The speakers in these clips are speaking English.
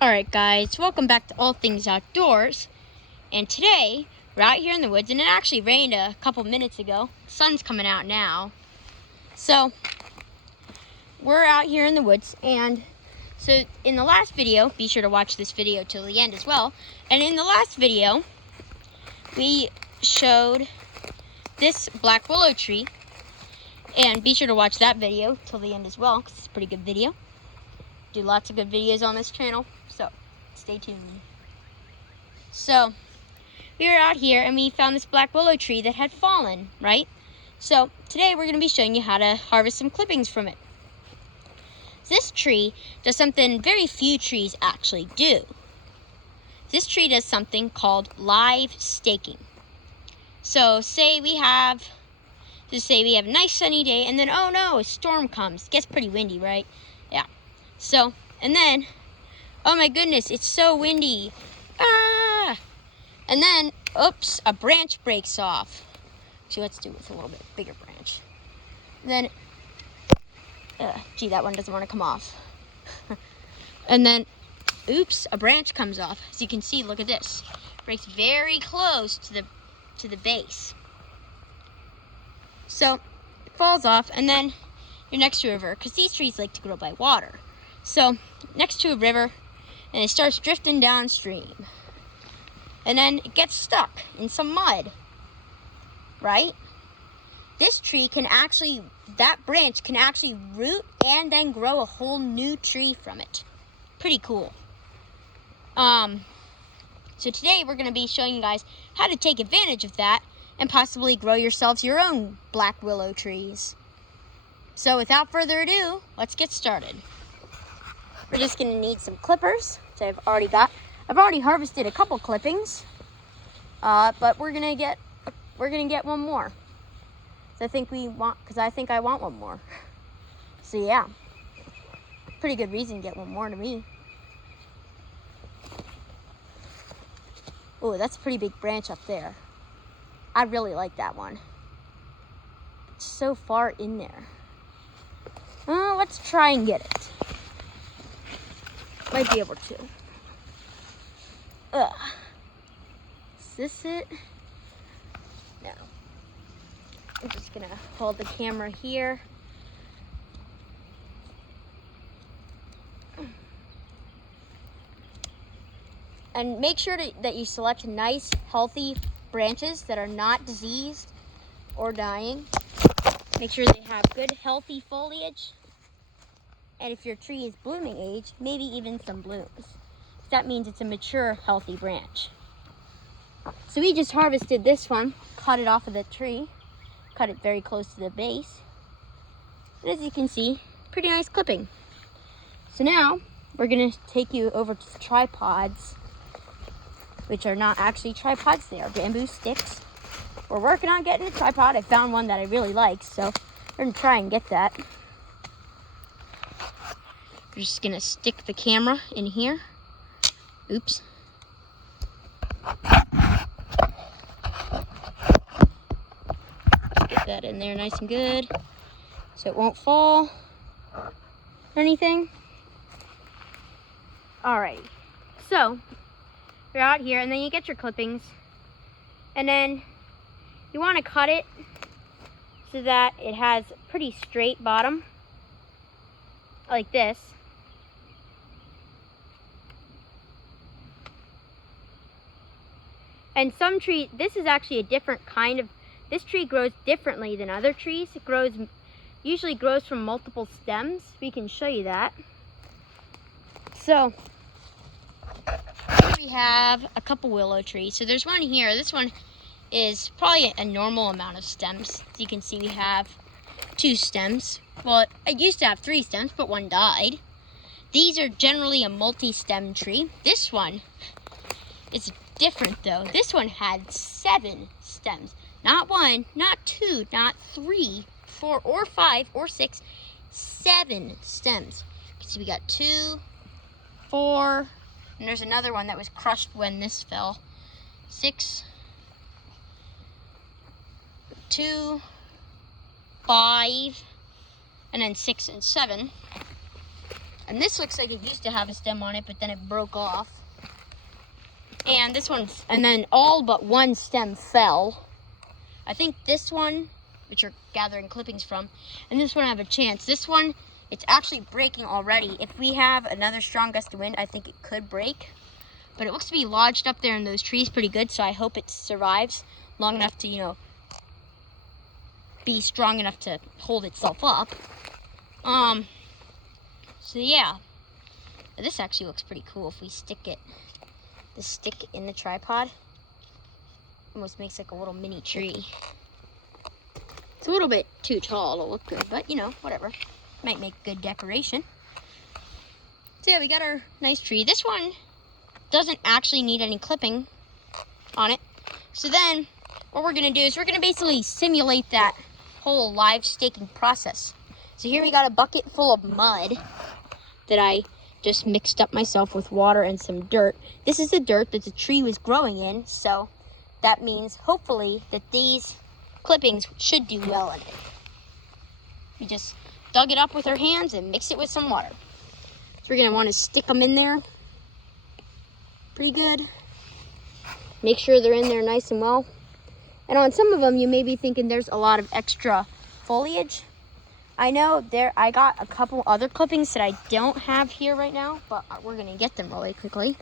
Alright guys, welcome back to All Things Outdoors. And today, we're out here in the woods, and it actually rained a couple minutes ago. The sun's coming out now. So, we're out here in the woods, and so in the last video, be sure to watch this video till the end as well. And in the last video, we showed this black willow tree. And be sure to watch that video till the end as well, because it's a pretty good video. Do lots of good videos on this channel, so stay tuned. So we were out here and we found this black willow tree that had fallen, right? So today we're going to be showing you how to harvest some clippings from it. This tree does something very few trees actually do. This tree does something called live staking. So say we have a nice sunny day, and then oh no, a storm comes. It gets pretty windy, right? Yeah. So, and then, oh my goodness, it's so windy. Ah! And then, oops, a branch breaks off. Actually, let's do it with a little bit bigger branch. And then, gee, that one doesn't want to come off. And then, oops, a branch comes off. As you can see, look at this. Breaks very close to the base. So, it falls off, and then you're next to a river, because these trees like to grow by water. So, next to a river, and it starts drifting downstream. And then it gets stuck in some mud, right? This tree can actually, that branch can actually root and then grow a whole new tree from it. Pretty cool. So today we're going to be showing you guys how to take advantage of that and possibly grow yourselves your own black willow trees. So without further ado, let's get started. We're just going to need some clippers, which I've already got. I've already harvested a couple clippings, but we're gonna get one more. So I think I want one more. So yeah, pretty good reason to get one more to me. Oh, that's a pretty big branch up there. I really like that one. It's so far in there. Let's try and get it. Might be able to. Is this it? No. I'm just gonna hold the camera here. And make sure that you select nice, healthy branches that are not diseased or dying. Make sure they have good, healthy foliage. And if your tree is blooming age, maybe even some blooms. That means it's a mature, healthy branch. So we just harvested this one, cut it off of the tree, cut it very close to the base. And as you can see, pretty nice clipping. So now we're gonna take you over to the tripods, which are not actually tripods, they are bamboo sticks. We're working on getting a tripod. I found one that I really like, so we're gonna try and get that. We're just gonna stick the camera in here. Oops. Get that in there nice and good so it won't fall or anything. Alright, so you're out here and then you get your clippings, and then you want to cut it so that it has a pretty straight bottom like this. And some trees, this is actually a different kind of, this tree grows differently than other trees. It usually grows from multiple stems. We can show you that. So, here we have a couple willow trees. So there's one here. This one is probably a normal amount of stems. As you can see, we have 2 stems. Well, it used to have 3 stems, but one died. These are generally a multi-stem tree. This one is different though. This one had 7 stems. Not 1, not 2, not 3, 4, or 5, or 6. 7 stems. You can see we got 2, 4, and there's another one that was crushed when this fell. 6, 2, 5, and then 6 and 7. And this looks like it used to have a stem on it, but then it broke off. And this one's, and then all but one stem fell. I think this one, which you're gathering clippings from, and this one I have a chance. This one, it's actually breaking already. If we have another strong gust of wind, I think it could break. But it looks to be lodged up there in those trees pretty good, so I hope it survives long enough to, you know, be strong enough to hold itself up. So yeah, this actually looks pretty cool if we stick the stick in the tripod. Almost makes like a little mini tree. It's a little bit too tall to look good, but you know, whatever. Might make good decoration. So yeah, we got our nice tree. This one doesn't actually need any clipping on it. So then what we're gonna do is we're gonna basically simulate that whole live staking process. So here we got a bucket full of mud that I just mixed up myself with water and some dirt. This is the dirt that the tree was growing in, so that means hopefully that these clippings should do well in it. We just dug it up with our hands and mixed it with some water. So we're gonna wanna stick them in there pretty good. Make sure they're in there nice and well. And on some of them, you may be thinking there's a lot of extra foliage. I know I got a couple other clippings that I don't have here right now, but we're gonna get them really quickly.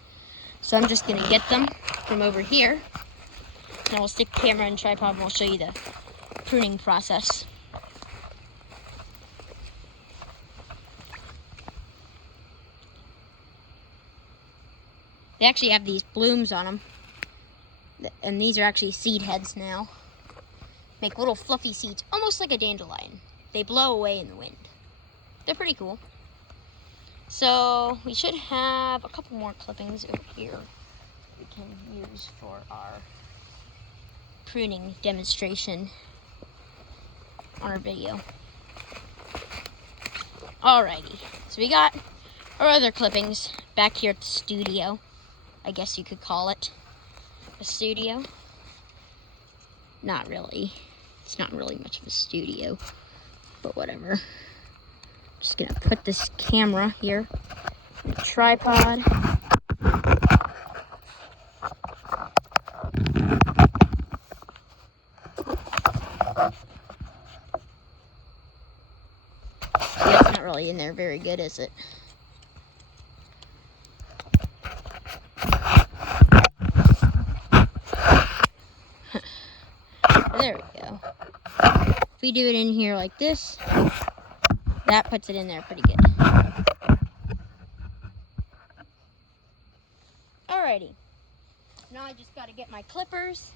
So I'm just gonna get them from over here. And we'll stick the camera and tripod and we'll show you the pruning process. They actually have these blooms on them. And these are actually seed heads now. Make little fluffy seeds, almost like a dandelion. They blow away in the wind. They're pretty cool. So we should have a couple more clippings over here we can use for our pruning demonstration on our video. Alrighty, so we got our other clippings back here at the studio. I guess you could call it a studio. Not really. It's not really much of a studio, but whatever. Just gonna put this camera here in the tripod. Yeah, it's not really in there very good, is it? There we go. If we do it in here like this, that puts it in there pretty good. Alrighty. Now I just gotta get my clippers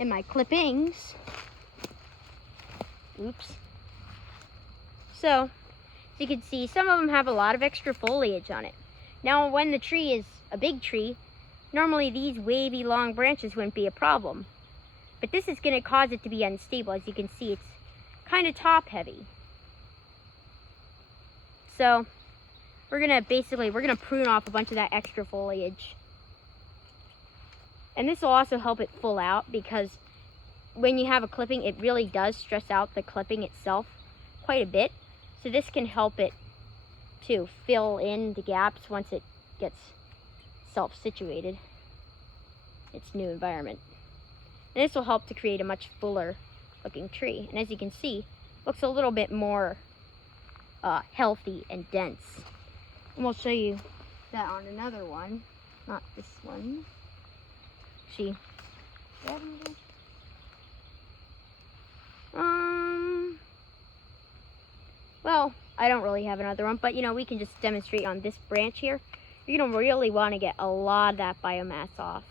and my clippings. Oops. So, as you can see, some of them have a lot of extra foliage on it. Now, when the tree is a big tree, normally these wavy long branches wouldn't be a problem. But this is going to cause it to be unstable. As you can see, it's kind of top heavy. So we're going to prune off a bunch of that extra foliage. And this will also help it full out, because when you have a clipping, it really does stress out the clipping itself quite a bit. So this can help it to fill in the gaps once it gets self-situated, its new environment. And this will help to create a much fuller looking tree. And as you can see, looks a little bit more healthy and dense. And we'll show you that on another one, not this one. See? Well, I don't really have another one, but you know, we can just demonstrate on this branch here. You're gonna really want to get a lot of that biomass off.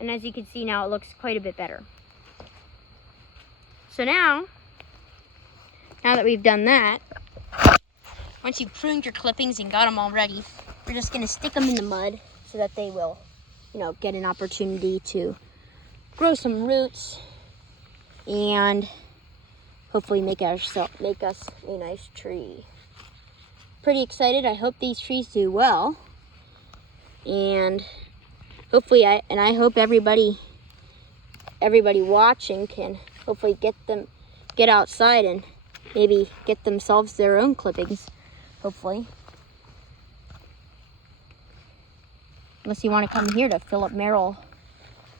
And as you can see now, it looks quite a bit better. So now that we've done that, once you've pruned your clippings and got them all ready, we're just gonna stick them in the mud so that they will, you know, get an opportunity to grow some roots and hopefully make us a nice tree. Pretty excited. I hope these trees do well. And hopefully I hope everybody everybody watching can hopefully get outside and maybe get themselves their own clippings, hopefully. Unless you want to come here to Philip Merrill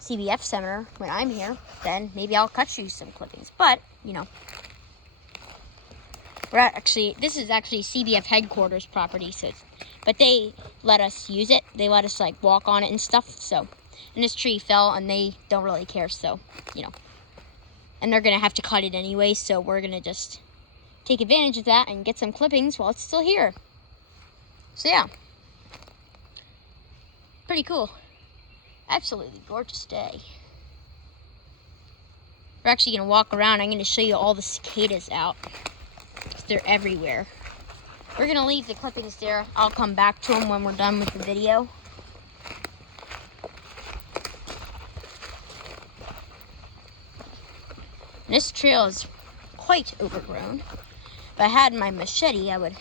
CBF seminar when I'm here, then maybe I'll cut you some clippings. But, you know, this is actually CBF headquarters property, so but they let us use it. They let us like walk on it and stuff. So, and this tree fell, and they don't really care. So, you know, and they're gonna have to cut it anyway. So we're gonna just take advantage of that and get some clippings while it's still here. So yeah, pretty cool. Absolutely gorgeous day. We're actually gonna walk around. I'm gonna show you all the cicadas out. They're everywhere. We're gonna leave the clippings there. I'll come back to them when we're done with the video. This trail is quite overgrown. If I had my machete, I would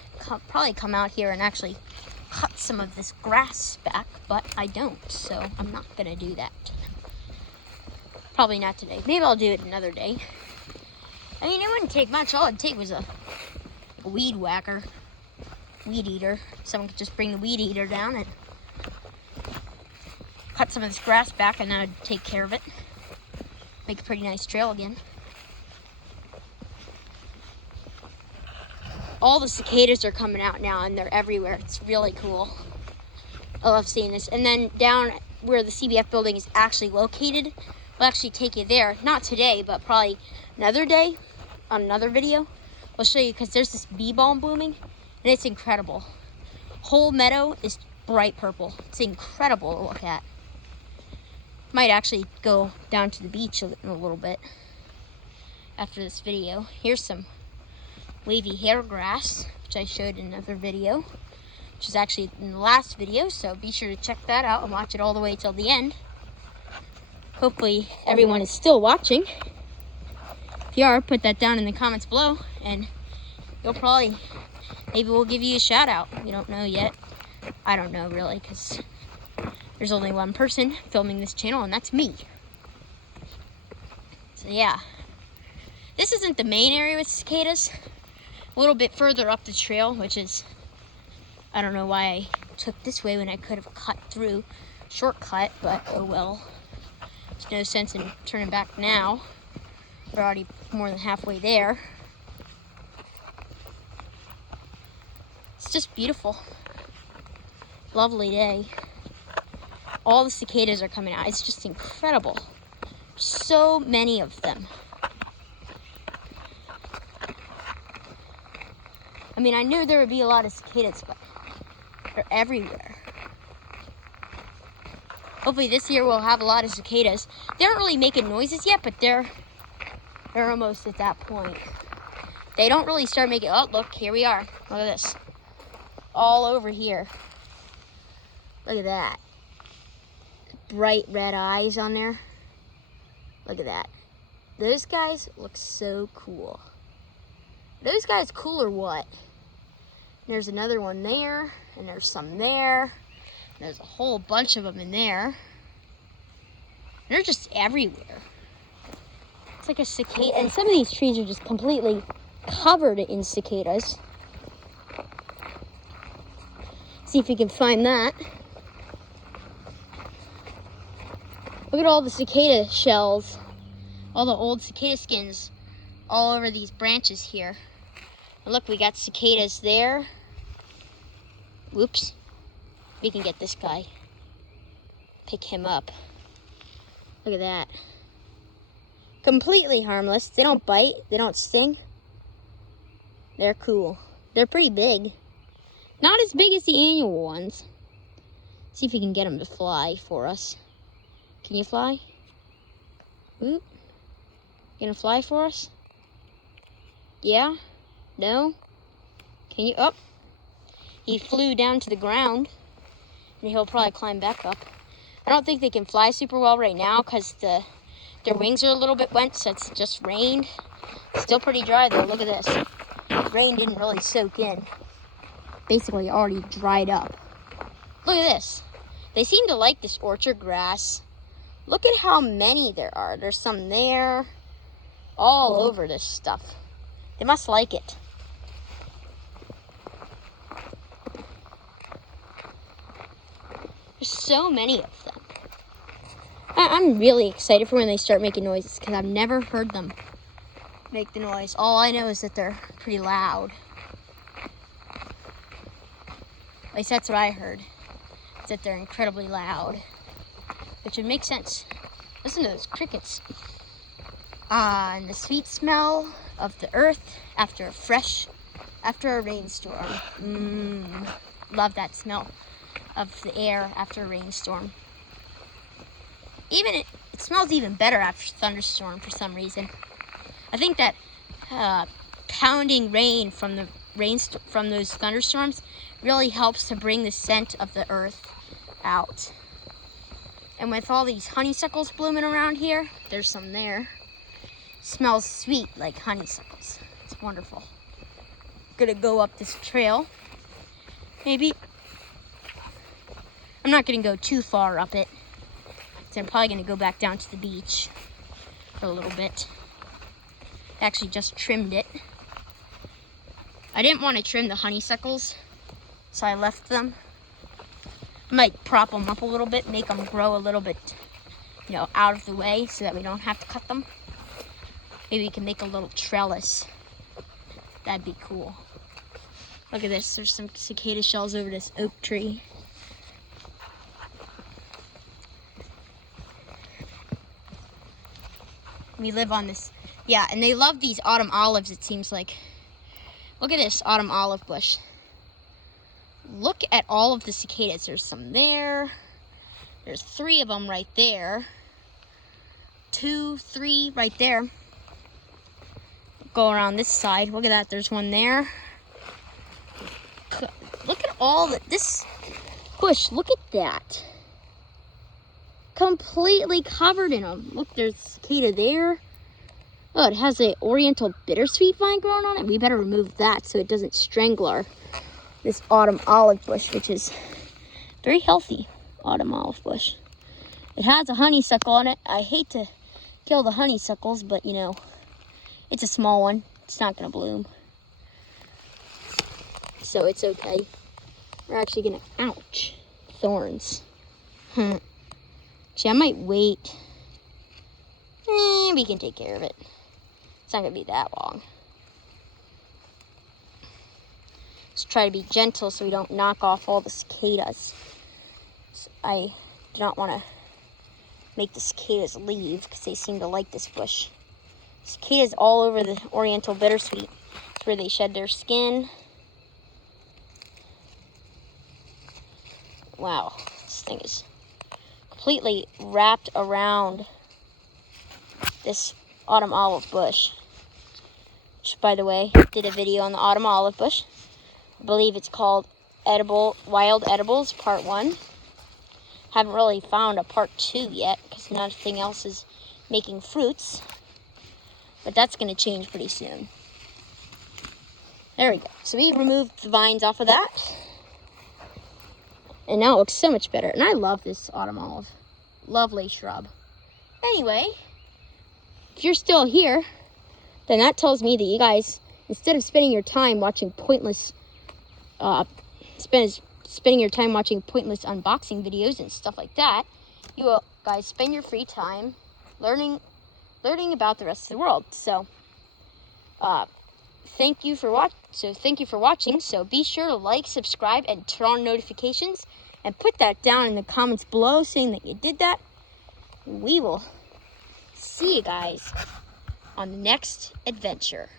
probably come out here and actually cut some of this grass back, but I don't, so I'm not gonna do that. Probably not today. Maybe I'll do it another day. I mean, it wouldn't take much. All it'd take was a weed whacker, weed eater. Someone could just bring the weed eater down and cut some of this grass back, and that would take care of it. Make a pretty nice trail again. All the cicadas are coming out now, and they're everywhere. It's really cool. I love seeing this. And then down where the CBF building is actually located, we'll actually take you there. Not today, but probably another day on another video. I'll show you, because there's this bee balm blooming, and it's incredible. Whole meadow is bright purple. It's incredible to look at. Might actually go down to the beach in a little bit after this video. Here's some wavy hair grass, which I showed in another video, which is actually in the last video, so be sure to check that out and watch it all the way till the end. Hopefully everyone is still watching. If you are, put that down in the comments below, and you'll probably, maybe we'll give you a shout out. We don't know yet. I don't know really, because there's only one person filming this channel, and that's me. So yeah, this isn't the main area with cicadas. A little bit further up the trail, which is, I don't know why I took this way when I could have cut through, shortcut, but oh well. There's no sense in turning back now. We're already more than halfway there. It's just beautiful. Lovely day. All the cicadas are coming out. It's just incredible. So many of them. I mean, I knew there would be a lot of cicadas, but they're everywhere. Hopefully this year we'll have a lot of cicadas. They aren't really making noises yet, but they're almost at that point. They don't really start making, oh, look, here we are. Look at this. All over here. Look at that. Bright red eyes on there. Look at that. Those guys look so cool. Those guys cool or what? There's another one there, and there's some there. There's a whole bunch of them in there. They're just everywhere. It's like a cicada, and some of these trees are just completely covered in cicadas. See if you can find that. Look at all the cicada shells, all the old cicada skins all over these branches here. And look, we got cicadas there. Whoops. We can get this guy. Pick him up. Look at that. Completely harmless. They don't bite. They don't sting. They're cool. They're pretty big. Not as big as the annual ones. See if we can get them to fly for us. Can you fly? Oop. You gonna fly for us? Yeah? No? Can you? Oh. He flew down to the ground. And he'll probably climb back up. I don't think they can fly super well right now because their wings are a little bit wet, so it's just rained. Still pretty dry though. Look at this. The rain didn't really soak in. Basically already dried up. Look at this. They seem to like this orchard grass Look at how many there are. There's some there, all over this stuff. They must like it. There's so many of them. I'm really excited for when they start making noises because I've never heard them make the noise. All I know is that they're pretty loud. At least that's what I heard. Is that they're incredibly loud. Which would make sense. Listen to those crickets. And the sweet smell of the earth after a rainstorm. Love that smell of the air after a rainstorm. It smells even better after a thunderstorm for some reason. I think that pounding rain from those thunderstorms really helps to bring the scent of the earth out. And with all these honeysuckles blooming around here, there's some there. Smells sweet like honeysuckles. It's wonderful. Gonna go up this trail. Maybe. I'm not gonna go too far up it. So I'm probably gonna go back down to the beach for a little bit. Actually just trimmed it. I didn't want to trim the honeysuckles, so I left them. I might prop them up a little bit, make them grow a little bit, out of the way so that we don't have to cut them. Maybe we can make a little trellis. That'd be cool. Look at this, there's some cicada shells over this oak tree. We live on this, yeah, and they love these autumn olives, it seems like. Look at this autumn olive bush. Look at all of the cicadas. There's some there. There's 3 of them right there. 2, 3 right there. Go around this side. Look at that. There's one there. Look at all this bush. Look at that. Completely covered in them. Look, there's cicada there. Oh, it has an oriental bittersweet vine growing on it. We better remove that so it doesn't strangle this autumn olive bush, which is very healthy autumn olive bush. It has a honeysuckle on it. I hate to kill the honeysuckles, but it's a small one. It's not gonna bloom. So it's okay. We're actually gonna, ouch, thorns. See, I might wait. We can take care of it. It's not gonna be that long. Just try to be gentle so we don't knock off all the cicadas. So I do not want to make the cicadas leave because they seem to like this bush. Cicadas all over the oriental bittersweet. It's where they shed their skin. Wow, this thing is completely wrapped around this autumn olive bush. Which, by the way, did a video on the autumn olive bush. I believe it's called Wild Edibles Part 1. Haven't really found a Part 2 yet because nothing else is making fruits. But that's going to change pretty soon. There we go. So we removed the vines off of that. And now it looks so much better. And I love this autumn olive. Lovely shrub. Anyway, if you're still here, then that tells me that you guys, instead of spending your time watching pointless spending your time watching pointless unboxing videos and stuff like that, you guys spend your free time learning about the rest of the world. So thank you for watching. So be sure to like, subscribe, and turn on notifications, and put that down in the comments below saying that you did that. We will see you guys on the next adventure.